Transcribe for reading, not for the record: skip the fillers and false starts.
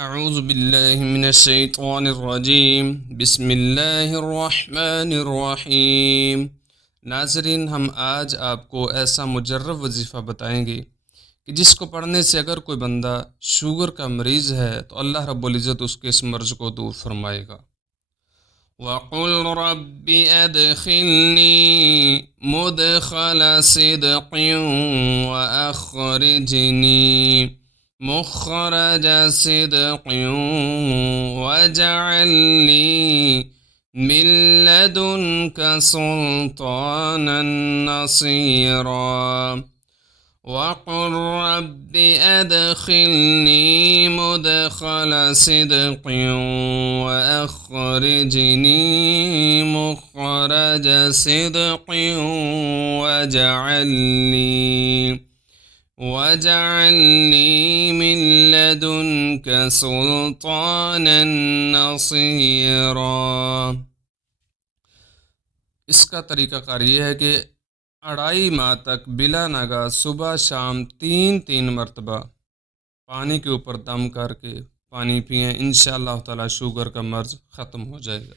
अऊज़ु बिल्लाहि मिनश्शैतानिर्रजीम बिस्मिल्लाहिर्रहमानिर्रहीम। नाज़रीन, हम आज आपको ऐसा मुजर्रब वजीफ़ा बताएंगे कि जिसको पढ़ने से अगर कोई बंदा शुगर का मरीज़ है तो अल्लाह रब्बुल इज़्ज़त उसके इस मर्ज़ को दूर फरमाएगा। वक़ुल रब्बि अदखिलनी मुदखल सिदक़िन व अख़रिजनी मुख़रज सिदक़िन वजअलनी मिन लदुनक सुल्तानन नसीरा। वक़ुल रब्बि अदखिलनी मुदखल सिदक़िन व अख़रिजनी मुख़रज सिदक़िन वजअलनी मिन लदुनक सुल्तानन नसीरा। इसका तरीक़ाकार ये है कि 2.5 माह तक बिला नागा सुबह शाम 3-3 मरतबा पानी के ऊपर दम करके पानी पिएँ। इंशाअल्लाह ताला शुगर का मर्ज़ ख़त्म हो जाएगा।